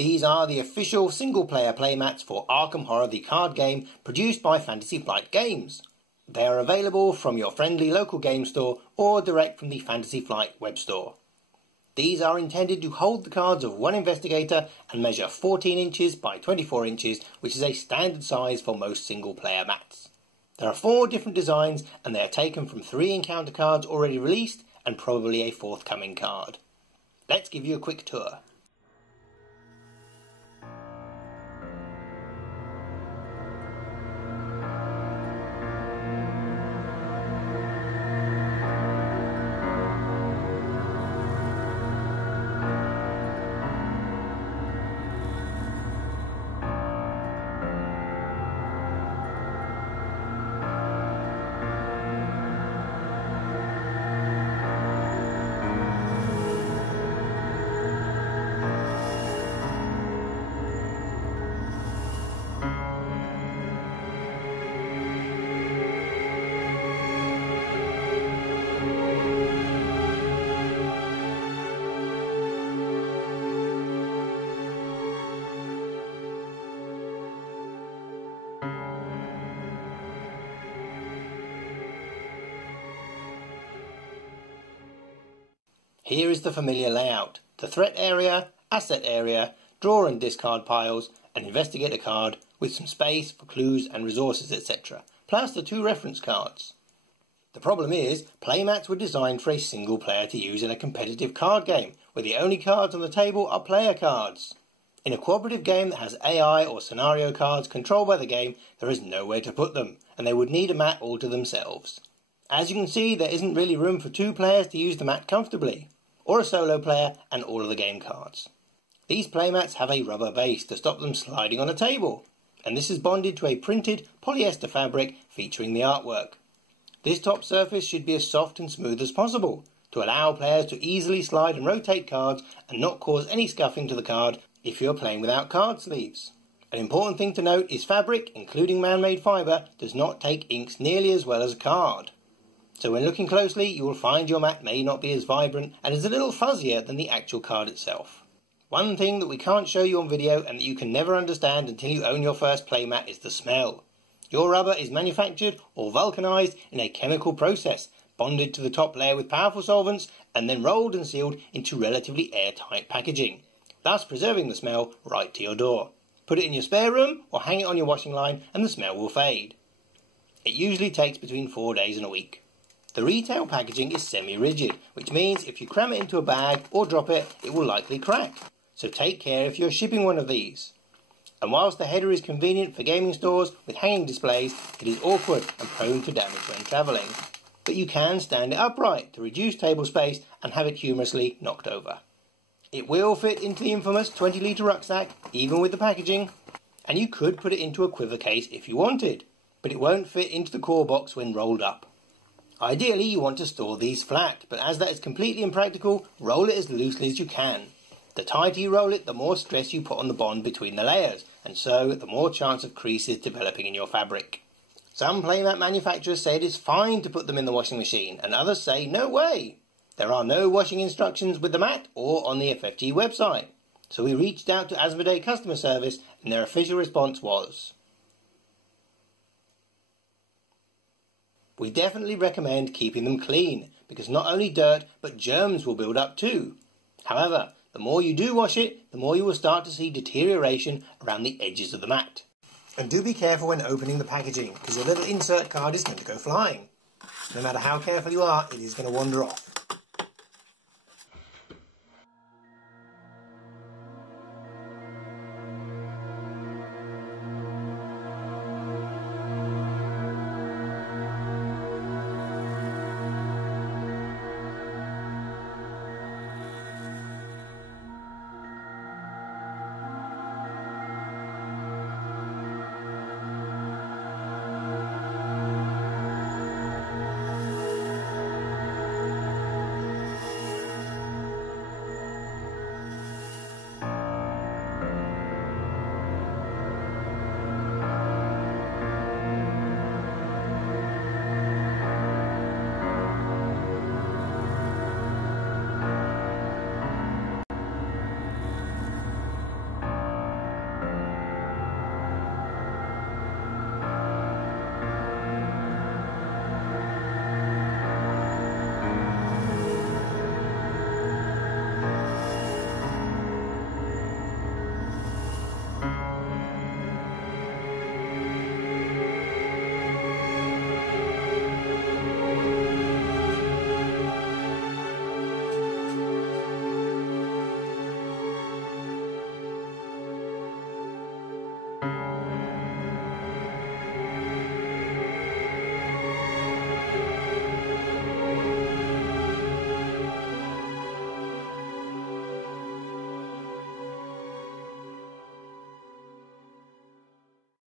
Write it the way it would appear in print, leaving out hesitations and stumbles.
These are the official single-player playmats for Arkham Horror the card game produced by Fantasy Flight Games. They are available from your friendly local game store or direct from the Fantasy Flight web store. These are intended to hold the cards of one investigator and measure 14 inches by 24 inches, which is a standard size for most single-player mats. There are 4 different designs and they are taken from 3 encounter cards already released and probably a forthcoming card. Let's give you a quick tour. Here is the familiar layout: the threat area, asset area, draw and discard piles, and investigate a card with some space for clues and resources, etc., plus the 2 reference cards. The problem is, playmats were designed for a single player to use in a competitive card game, where the only cards on the table are player cards. In a cooperative game that has AI or scenario cards controlled by the game, there is nowhere to put them, and they would need a mat all to themselves. As you can see, there isn't really room for 2 players to use the mat comfortably, or a solo player and all of the game cards. These playmats have a rubber base to stop them sliding on a table, and this is bonded to a printed polyester fabric featuring the artwork. This top surface should be as soft and smooth as possible to allow players to easily slide and rotate cards and not cause any scuffing to the card if you are playing without card sleeves. An important thing to note is fabric, including man-made fibre, does not take inks nearly as well as a card. So when looking closely, you will find your mat may not be as vibrant and is a little fuzzier than the actual card itself. One thing that we can't show you on video and that you can never understand until you own your first playmat is the smell. Your rubber is manufactured or vulcanized in a chemical process, bonded to the top layer with powerful solvents and then rolled and sealed into relatively airtight packaging, thus preserving the smell right to your door. Put it in your spare room or hang it on your washing line and the smell will fade. It usually takes between 4 days and a week. The retail packaging is semi-rigid, which means if you cram it into a bag or drop it, it will likely crack. So take care if you're shipping one of these. And whilst the header is convenient for gaming stores with hanging displays, it is awkward and prone to damage when travelling. But you can stand it upright to reduce table space and have it humorously knocked over. It will fit into the infamous 20-litre rucksack, even with the packaging, and you could put it into a quiver case if you wanted, but it won't fit into the core box when rolled up. Ideally, you want to store these flat, but as that is completely impractical, roll it as loosely as you can. The tighter you roll it, the more stress you put on the bond between the layers, and so the more chance of creases developing in your fabric. Some playmat manufacturers say it is fine to put them in the washing machine, and others say no way. There are no washing instructions with the mat or on the FFG website. So we reached out to Asmodee customer service, and their official response was: we definitely recommend keeping them clean, because not only dirt, but germs will build up too. However, the more you do wash it, the more you will start to see deterioration around the edges of the mat. And do be careful when opening the packaging, because your little insert card is going to go flying. No matter how careful you are, it is going to wander off.